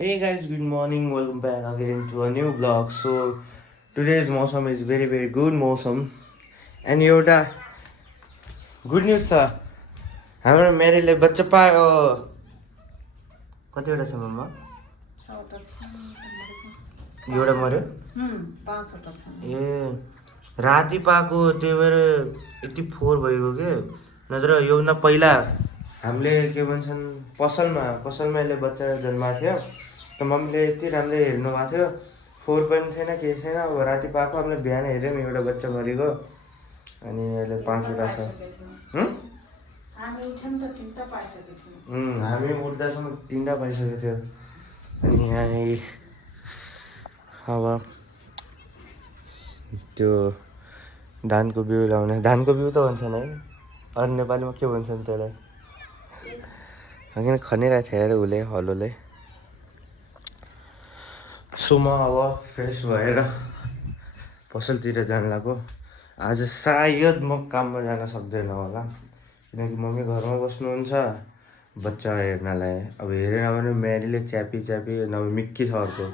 Hey guys, good morning. Welcome back again to a new vlog. So today's मौसम is very good मौसम and एउटा good news छ हाम्रो मेरीले बच्चा पायो कतिवटा छ मम्मा एउटा मर्यो ए राति पाएको त्यही भएर यति फोहोर भएको के नत्र यो न पहिला हामीले के भन्छन् पसलमा यसले बच्चा जन्माएको थियो त मम्मीले यति राम्रै हेर्नु भएको थियो फोहोर पनि थिएन केही थिएन अब राति पाएको हामीले बिहान हेऱ्यौँ एउटा बच्चा मरेको अनि अहिले 5वटा छ हामी उठ्दासम्म 3टा पाइसकेको थियो अनि यहाँ अब त्यो धानको बिउ लाउने धानको बिउ त भन्छन् है अरू नेपालीमा के भन्छन् त्यसलाई किन खनिरहेको थियो अरे उसले हलोले सो म अब फ्रेस भएर पसलतिर जान लाग्यो आज सायद म काममा जान सक्दैन होला किनकि मम्मी घरमा बस्नुहुन्छ बच्चा हेर्नलाई अब हेरेन भने मेरीले च्यापी नभए मिक्की छ अर्को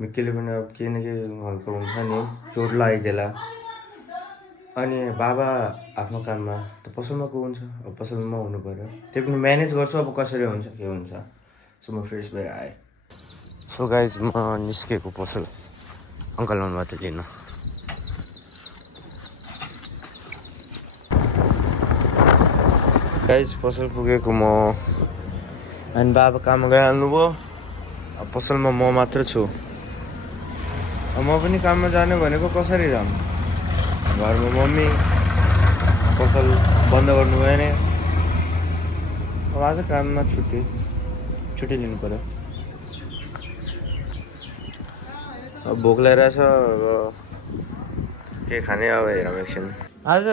मिक्कीले पनि अब केही न केही हल्का हुन्छ नि चोट लगाइदिएला अनि बाबा आफ्नो काममा त पसलमा को हुन्छ अब पसलमा हुनु पर्यो त्यो पनि म्यानेज गर्छु अब कसरी हुन्छ के हुन्छ सो म फ्रेस भएर आएँ सो गाइज म निस्केको पसल अङ्कल मात्रै लिन गाइज पसल पुगेको म अनि बाबा काम गइहाल्नुभयो अब पसलमा म मात्र छु अब म पनि काममा जाने भनेको कसरी जाऊँ घरमा मम्मी पसल बन्द गर्नु भएन अब आज काममा छुट्टी लिनु पर्यो अब भोक लागिरहेछ अब के खाने अब हेरौँ एकछिन आज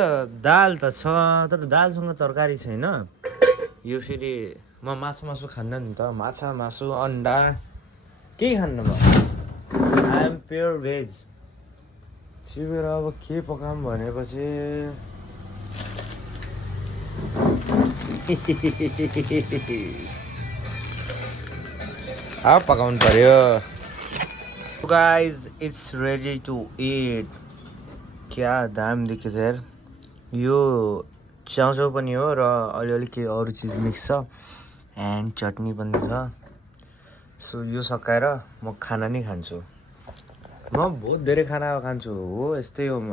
दाल त छ तर दालसँग तरकारी छैन यो फेरि म मासु खान्न नि त माछा मासु अन्डा केही खान्न म आई एम प्योर भेज त्यही भएर अब के पकाऊँ भनेपछि अब पकाउनु पर्यो guys it's ready to eat क्या दाम देखेछ यार यो च्याउचाउ पनि हो र अलिअलि केही अरू चिज मिक्स छ एन्ड चटनी पनि छ सो यो सकाएर म खाना नै खान्छु म बहुत धेरै खाना खान्छु हो यस्तै हो म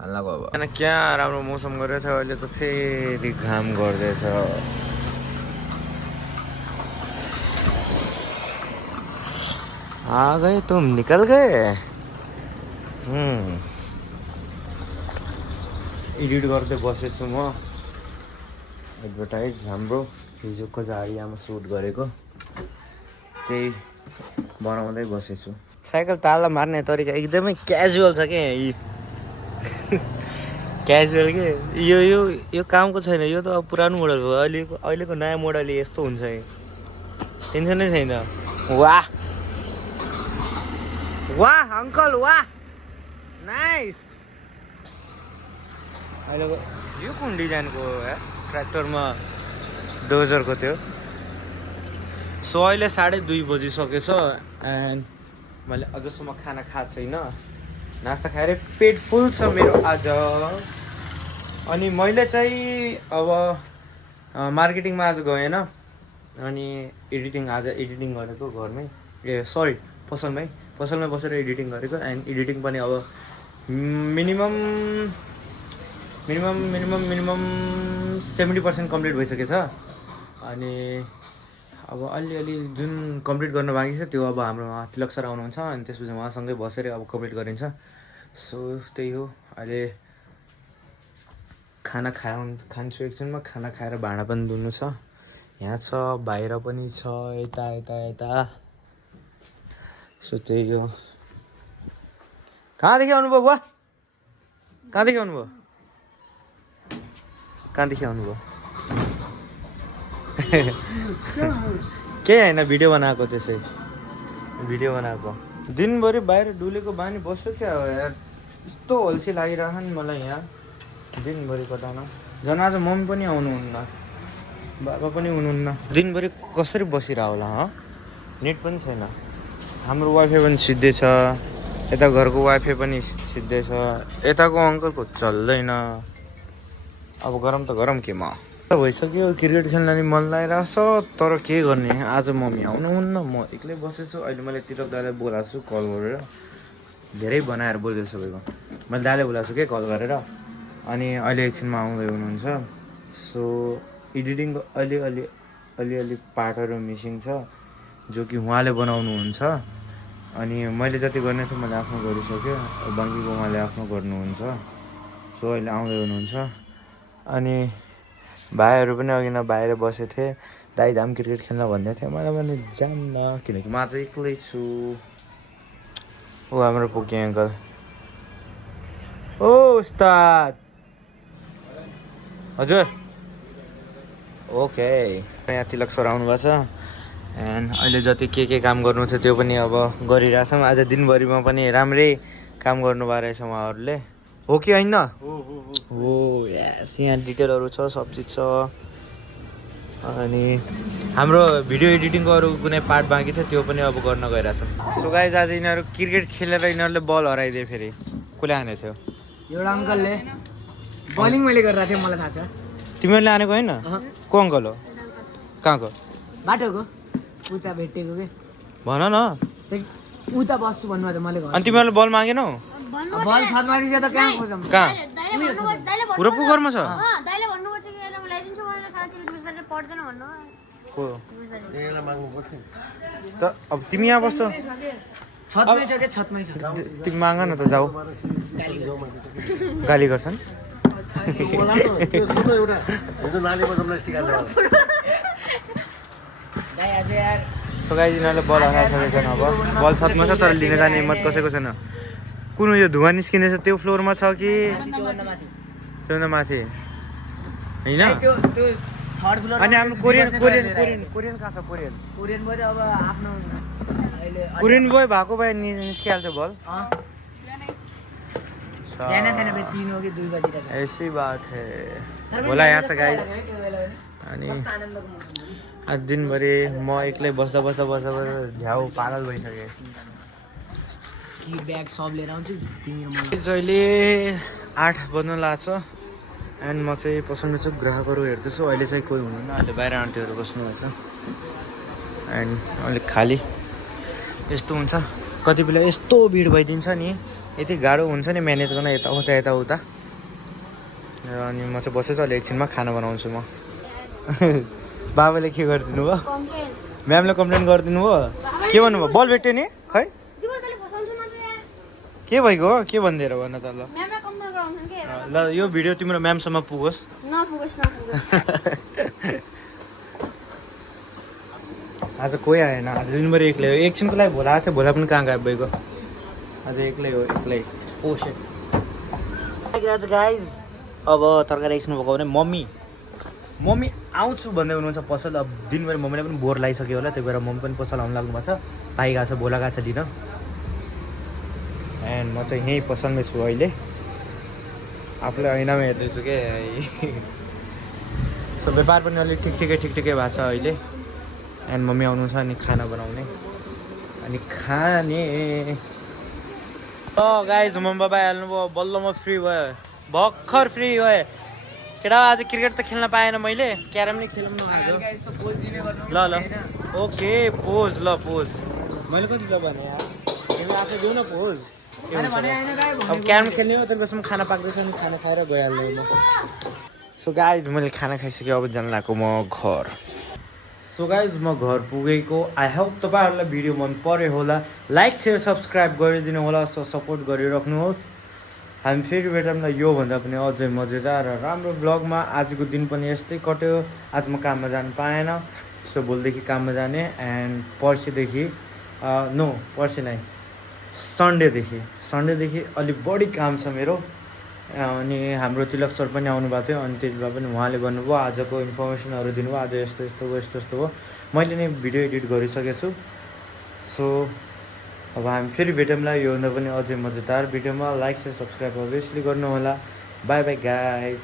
खान लाग्यो अब होइन क्या राम्रो मौसम गरेको थियो अहिले त फेरि घाम गर्दैछ आ गए तुम निकल गए एडिट गर्दै बसेछु म एडभर्टाइज हाम्रो हिजोको झाडियामा सुट गरेको त्यही बनाउँदै बसेछु साइकल ताला मार्ने तरिका एकदमै क्याजुअल छ क्या यी क्याजुअल के यो कामको छैन यो त अब पुरानो मोडल हो अहिलेको नयाँ मोडल यस्तो हुन्छ टेन्सनै छैन वाह वाह अङ्कल वाह नाइस अहिलेको यो कुन डिजाइनको हो ट्र्याक्टरमा डोजरको थियो सो अहिले 2:30 बजिसकेछ एन्ड मैले अझसम्म खाना खाएको छैन नास्ता खाएर पेट फुल छ मेरो आज अनि मैले चाहिँ अब मार्केटिङमा आज गएन अनि आज एडिटिङ गरेको घरमै सरी पसलमै बसेर एडिटिङ गरेको एन्ड एडिटिङ पनि अब मिनिमम 70% कम्प्लिट भइसकेछ अनि अब अलिअलि जुन कम्प्लिट गर्न बाँकी छ त्यो अब हाम्रो तिलक सर आउनुहुन्छ अनि त्यसपछि उहाँसँगै बसेर अब कम्प्लिट गरिन्छ सो त्यही हो अहिले खाना खान्छु एकछिनमा खाना खाएर भाँडा पनि धुनु छ यहाँ छ बाहिर पनि छ यता सो त्यही हो कहाँदेखि आउनुभयो बुवा कहाँदेखि आउनुभयो केही होइन भिडियो बनाएको त्यसै दिनभरि बाहिर डुलेको बानी बस्यो क्या हो यार यस्तो होल्सी लागिरहन् मलाई यहाँ दिनभरि कता न झन् आज मम्मी पनि आउनुहुन्न बाबा पनि हुनुहुन्न दिनभरि कसरी बसिरह होला नेट पनि छैन। हाम्रो वाइफाई पनि सिद्धै छ, यता घरको वाइफाई पनि सिद्धै छ, यताको अङ्कलको चल्दैन। अब गरम त गरम केमा भइसक्यो। क्रिकेट खेल्न नि मन लागिरहेछ, तर के गर्ने, आज मम्मी आउनुहुन्न, म एक्लै बसेछु। अहिले मैले तिलक दाइलाई बोलाएको छु कल गरेर, धेरै बनाएर बोलिदिएको सबैको। मैले दाइलाई बोलाएको छु के कल गरेर, अनि अहिले एकछिनमा आउँदै हुनुहुन्छ। सो एडिटिङको अलिअलि पार्टहरू मिसिङ छ, जो कि उहाँले बनाउनुहुन्छ। अनि मैले जति गर्ने थियो मैले आफ्नो गरिसकेँ, बाँकीको उहाँले आफ्नो गर्नुहुन्छ। सो अहिले आउँदै हुनुहुन्छ। अनि भाइहरू पनि अघि न बाहिर बसेको थिएँ, दाइ जाम क्रिकेट खेल्न भन्दै थियो, मलाई पनि जान्न, किनकि म आज एक्लै छु। ओ हाम्रो पुग्यो अङ्कल। ओ उस्ताद हजुर। ओके, यहाँ तिलक सर आउनु भएको छ। एन्ड अहिले जति के काम गर्नु थियो त्यो पनि अब गरिरहेछौँ। आज दिनभरिमा पनि राम्रै काम गर्नुभएको रहेछ उहाँहरूले, हो कि होइन? हो यस, यहाँ डिटेलहरू छ, सब चिज छ। अनि हाम्रो भिडियो एडिटिङको अरू कुनै पार्ट बाँकी थियो, त्यो पनि अब गर्न गइरहेछौँ। सो गाइज आज यिनीहरू क्रिकेट खेलेर यिनीहरूले बल हराइदिए। फेरि कसले हाने थियो? एउटा अङ्कलले बलिङ मैले गरिरहेको थिएँ, मलाई थाहा छ। तिमीहरूले हानेको होइन? को अङ्कल हो? कहाँको? बाटोको उता भेटेको के भन न। उता बस्छु भन्नुभएको थियो मैले। अनि तिमीहरूले बल मागेनौ? बल छतमा दिन्छ त कहाँ खोजौँ? कहाँ? पुरो पुगरमा छ। त अब तिमी यहाँ बस्छौ, छतमै छ के? छतमै छ। तिमी माग न त, जाऊ। गाली गर्छन्। यिनीहरूले बल हराइसकेको छैन। अब बल छतमा छ, तर लिन जाने हिम्मत कसैको छैन। कुन यो धुवा निस्किँदैछ त्यो फ्लोरमा छ कि त्योभन्दा माथि? होइन। अनि हाम्रो कोरियन कहाँ छ? कोरियन बोय भएको भए निस्किहाल्थ्यो बल। ऐसी बात है। होला यहाँ छ गाइस। अनि आज दिनभरि म एक्लै बस्दा झ्याउ पागल भइसकेँ। अहिले 8 बज्न लाग्छ। एन्ड म चाहिँ पसलमा छु, ग्राहकहरू हेर्दैछु। अहिले चाहिँ कोही हुनुहुन्न, अहिले बाहिर आन्टीहरू बस्नुभएको छ। एन्ड अलिक खाली यस्तो हुन्छ, कति बेला यस्तो भिड भइदिन्छ नि, यति गाह्रो हुन्छ नि म्यानेज गर्न यताउता। अनि म चाहिँ बसेछु, अहिले एकछिनमा खाना बनाउँछु म। बाबाले के गरिदिनु भयो? म्यामले कम्प्लेन गरिदिनु भयो? के भन्नुभयो? बल भेट्यो नि खै? के भइगयो हो? के भनिदिएर भन त ल। ल यो भिडियो तिम्रो म्यामसम्म पुगोस्। आज कोही आएन, आज दिनभरि एक्लै हो। एकछिनको लागि भोला आएको थियो, भोला पनि कहाँ गायब भइगयो। आज एक्लै हो, एक्लै। Oh shit guys. अब तरकारी एकछिन पकाउने। मम्मी आउँछु भन्दै हुनुहुन्छ पसल। अब दिनभरि मम्मीलाई पनि बोर लागिसक्यो होला, त्यही भएर मम्मी पनि पसल आउनु लाग्नु भएको छ। भाइ गएको छ, भोला गएको छ दिन। एन्ड म चाहिँ यहीँ पसलमै छु अहिले, आफूलाई ऐनामा हेर्दैछु के। सो व्यापार पनि अलिक ठिकै भएको छ अहिले। एन्ड मम्मी आउनुहुन्छ अनि खाना बनाउने अनि खाने। गाइज मम्मी बाबा हाल्नुभयो, बल्ल म फ्री भयो, भर्खर फ्री भयो। केटा आज क्रिकेट त खेल्न पाएन मैले, क्यारम नै खेलौँ न। ल ओके पोज। ल पोज मैले कति ल भने यार, आफै देऊ न पोज। अब क्यारम खेल्ने हो, त्यसपछि खाना पाक्दैछ अनि खाना खाएर गइहाल्ने हो। सो गाइज मैले खाना खाइसकेँ, अब जान लाग्यो म घर। सो गाइज म घर पुगेको। आई होप तपाईँहरूलाई भिडियो मन पर्यो होला। लाइक सेयर सब्सक्राइब गरिदिनु होला, सपोर्ट गरिराख्नुहोस्। हामी फेरि भेटौँला योभन्दा पनि अझै मजेदार र राम्रो ब्लगमा। आजको दिन पनि यस्तै कट्यो। आज म काममा जानु पाएन, सो भोलिदेखि काममा जाने। एन्ड पर्सिदेखि पर्सि नै सन्डेदेखि अलिक बढी काम छ मेरो। अनि हाम्रो तिलक सर पनि आउनुभएको थियो, अनि त्यति बेला पनि उहाँले भन्नुभयो आजको इन्फर्मेसनहरू दिनुभयो, आज यस्तो हो। मैले नै भिडियो एडिट गरिसकेको छु। सो अब हामी फेरि भेटौँला योभन्दा पनि अझै मजेदार भिडियोमा। लाइक सेयर सब्सक्राइब अभियसली गर्नु होला। By by guys.